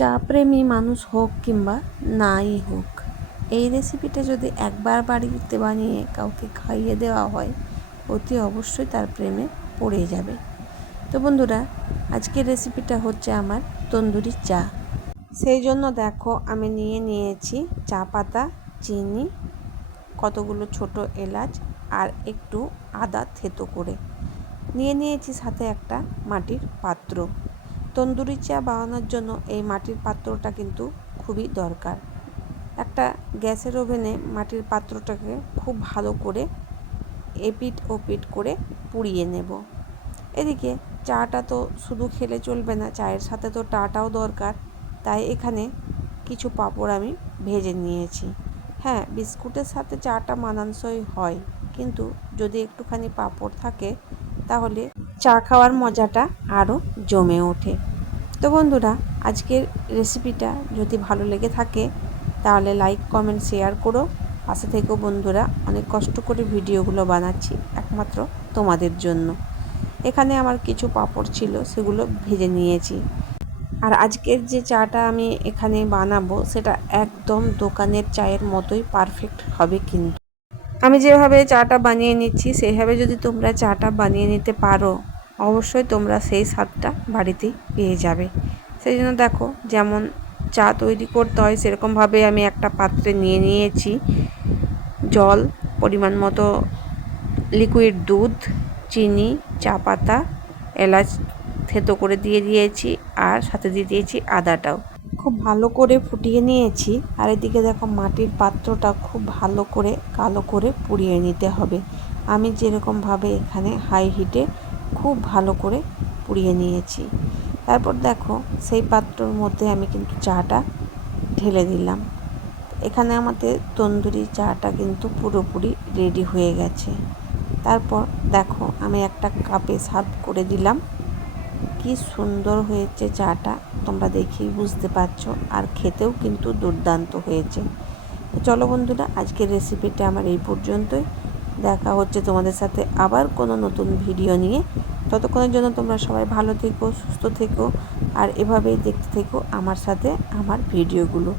চা প্রেমী মানুষ হোক কিংবা নাই হোক, এই রেসিপিটা যদি একবার বাড়িতে বানিয়ে কাউকে খাইয়ে দেওয়া হয়, অতি অবশ্যই তার প্রেমে পড়ে যাবে। তো বন্ধুরা, আজকের রেসিপিটা হচ্ছে আমার তন্দুরি চা। সেই জন্য দেখো আমি নিয়েছি চা পাতা, চিনি, কতগুলো ছোট এলাচ আর একটু আদা থেতো করে নিয়েছি, সাথে একটা মাটির পাত্র। তন্দুরি চা বানানোর জন্য এই মাটির পাত্রটা কিন্তু খুবই দরকার। একটা গ্যাসের ওভেনে মাটির পাত্রটাকে খুব ভালো করে এপিট ওপিট করে পুড়িয়ে নেব। এদিকে চাটা তো শুধু খেলে চলবে না, চায়ের সাথে তো চাটাও দরকার। তাই এখানে কিছু পাঁপড় আমি ভেজে নিয়েছি। হ্যাঁ, বিস্কুটের সাথে চাটা মানানসই হয়, কিন্তু যদি একটুখানি পাঁপড় থাকে তাহলে চা খাওয়ার মজাটা আরও জমে ওঠে। তো বন্ধুরা, আজকের রেসিপিটা যদি ভালো লেগে থাকে তাহলে লাইক, কমেন্ট, শেয়ার করো। পাশে থেকেও বন্ধুরা, অনেক কষ্ট করে ভিডিওগুলো বানাচ্ছি একমাত্র তোমাদের জন্য। এখানে আমার কিছু পাঁপড় ছিল, সেগুলো ভেজে নিয়েছি। আর আজকের যে চাটা আমি এখানে বানাবো সেটা একদম দোকানের চায়ের মতোই পারফেক্ট হবে। কিন্তু আমি যেভাবে চাটা বানিয়ে নিচ্ছি সেইভাবে যদি তোমরা চাটা বানিয়ে নিতে পারো, অবশ্যই তোমরা সেই স্বাদটা বাড়িতেই পেয়ে যাবে। সেই জন্য দেখো, যেমন চা তৈরি করতে হয় সেরকমভাবে আমি একটা পাত্রে নিয়েছি জল, পরিমাণ মতো লিকুইড দুধ, চিনি, চা পাতা, এলাচ থেতো করে দিয়েছি, আর সাথে দিয়েছি আদাটাও। খুব ভালো করে ফুটিয়ে নিয়েছি। আর এদিকে দেখো, মাটির পাত্রটা খুব ভালো করে কালো করে পুড়িয়ে নিতে হবে। আমি যেরকমভাবে এখানে হাই হিটে খুব ভালো করে পুড়িয়ে নিয়েছি। তারপর দেখো, সেই পাত্রর মধ্যে আমি কিন্তু চাটা ঢেলে দিলাম। এখানে আমাদের তন্দুরি চাটা কিন্তু পুরোপুরি রেডি হয়ে গেছে। তারপর দেখো, আমি একটা কাপে সার্ভ করে দিলাম। কি সুন্দর হয়েছে চাটা, তোমরা দেখেই বুঝতে পারছো, আর খেতেও কিন্তু দুর্দান্ত হয়েছে। তো চলো বন্ধুরা, আজকের রেসিপিটা আমার এই পর্যন্তই। দেখা হচ্ছে তোমাদের সাথে আবার কোনো নতুন ভিডিও নিয়ে। ততক্ষণের জন্য তোমরা সবাই ভালো থেকো, সুস্থ থেকো, আর এভাবেই দেখতে থেকো আমার সাথে আমার ভিডিওগুলো।